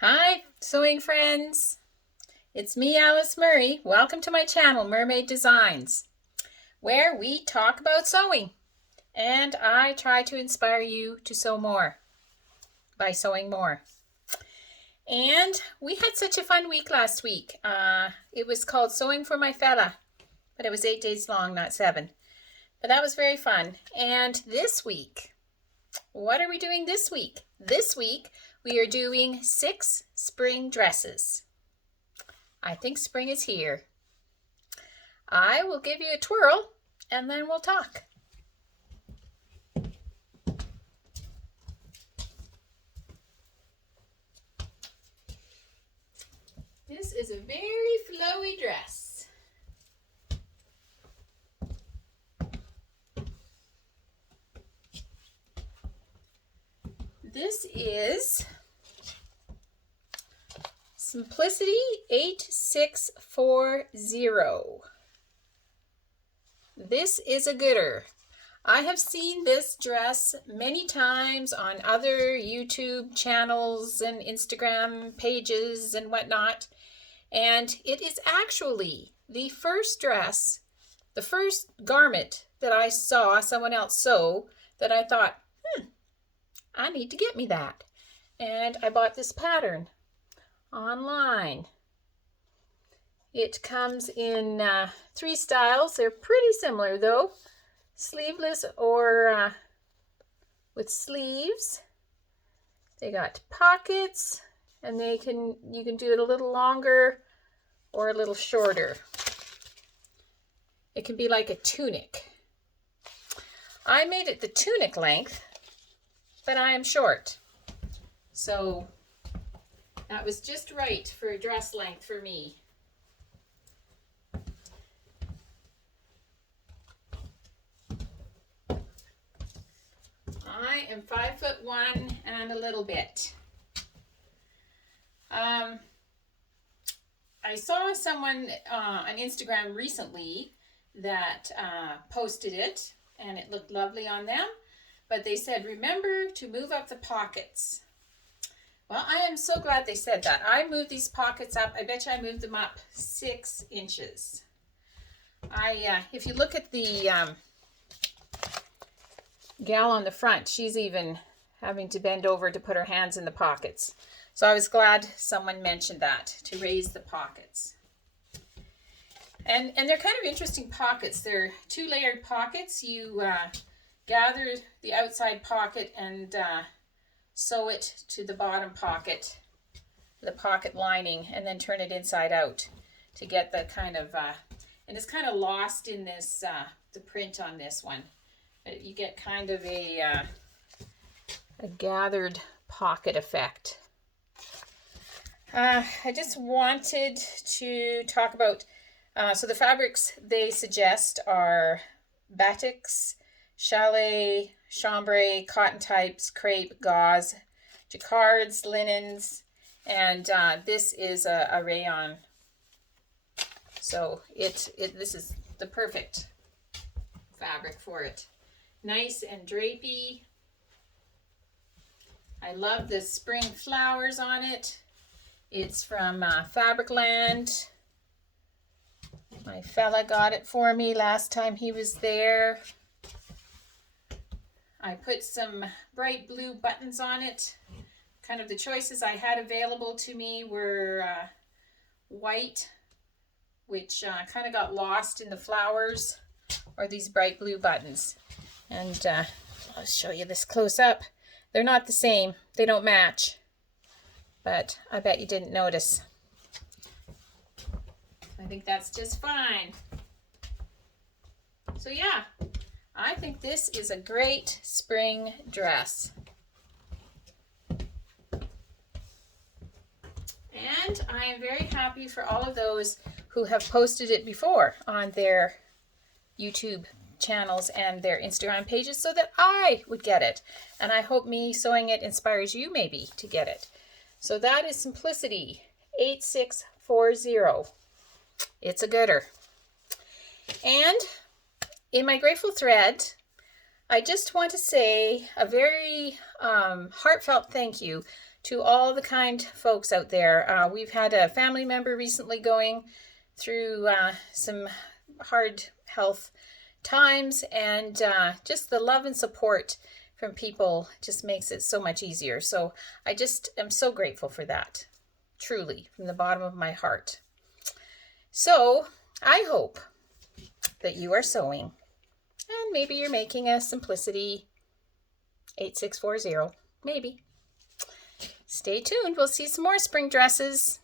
Hi, sewing friends. It's me, Alice Murray. Welcome to my channel, Murr-made Designs, where we talk about sewing. And I try to inspire you to sew more by sewing more. And we had such a fun week last week. It was called Sewing for My Fella, but it was 8 days long, not 7. But that was very fun. And this week, what are we doing this week? This week, we are doing 6 spring dresses. I think spring is here. I will give you a twirl and then we'll talk. This is a very flowy dress. This is Simplicity 8640. This is a gooder. I have seen this dress many times on other YouTube channels and Instagram pages and whatnot. And it is actually the first dress, the first garment that I saw someone else sew that I thought, I need to get me that. And I bought this pattern online. It comes in 3 styles. They're pretty similar though. Sleeveless or with sleeves. They got pockets and you can do it a little longer or a little shorter. It can be like a tunic. I made it the tunic length, but I am short. So that was just right for a dress length for me. I am 5'1" and a little bit. I saw someone on Instagram recently that posted it and it looked lovely on them, but they said, remember to move up the pockets. Well, I am so glad they said that. I moved these pockets up. I bet you I moved them up 6 inches. If you look at the gal on the front, she's even having to bend over to put her hands in the pockets. So I was glad someone mentioned that, to raise the pockets. And they're kind of interesting pockets. They're 2-layered pockets. You gather the outside pocket and sew it to the bottom pocket, the pocket lining, and then turn it inside out to get the kind of, and it's kind of lost in this, the print on this one. But you get kind of a gathered pocket effect. I just wanted to talk about, so the fabrics they suggest are batiks, challis, chambray, cotton types, crepe, gauze, jacquards, linens, and this is a rayon. So this is the perfect fabric for it. Nice and drapey. I love the spring flowers on it. It's from Fabricland. My fella got it for me last time he was there. I put some bright blue buttons on it. Kind of the choices I had available to me were white, which kind of got lost in the flowers, or these bright blue buttons. And I'll show you this close up. They're not the same. They don't match. But I bet you didn't notice. I think that's just fine. So yeah, I think this is a great spring dress. And I am very happy for all of those who have posted it before on their YouTube channels and their Instagram pages so that I would get it. And I hope me sewing it inspires you maybe to get it. So that is Simplicity 8640. It's a gooder. And in my grateful thread, I just want to say a very heartfelt thank you to all the kind folks out there. We've had a family member recently going through some hard health times, and just the love and support from people just makes it so much easier. So I just am so grateful for that, truly, from the bottom of my heart. So I hope that you are sewing, and maybe you're making a Simplicity 8640, maybe. Stay tuned. We'll see some more spring dresses.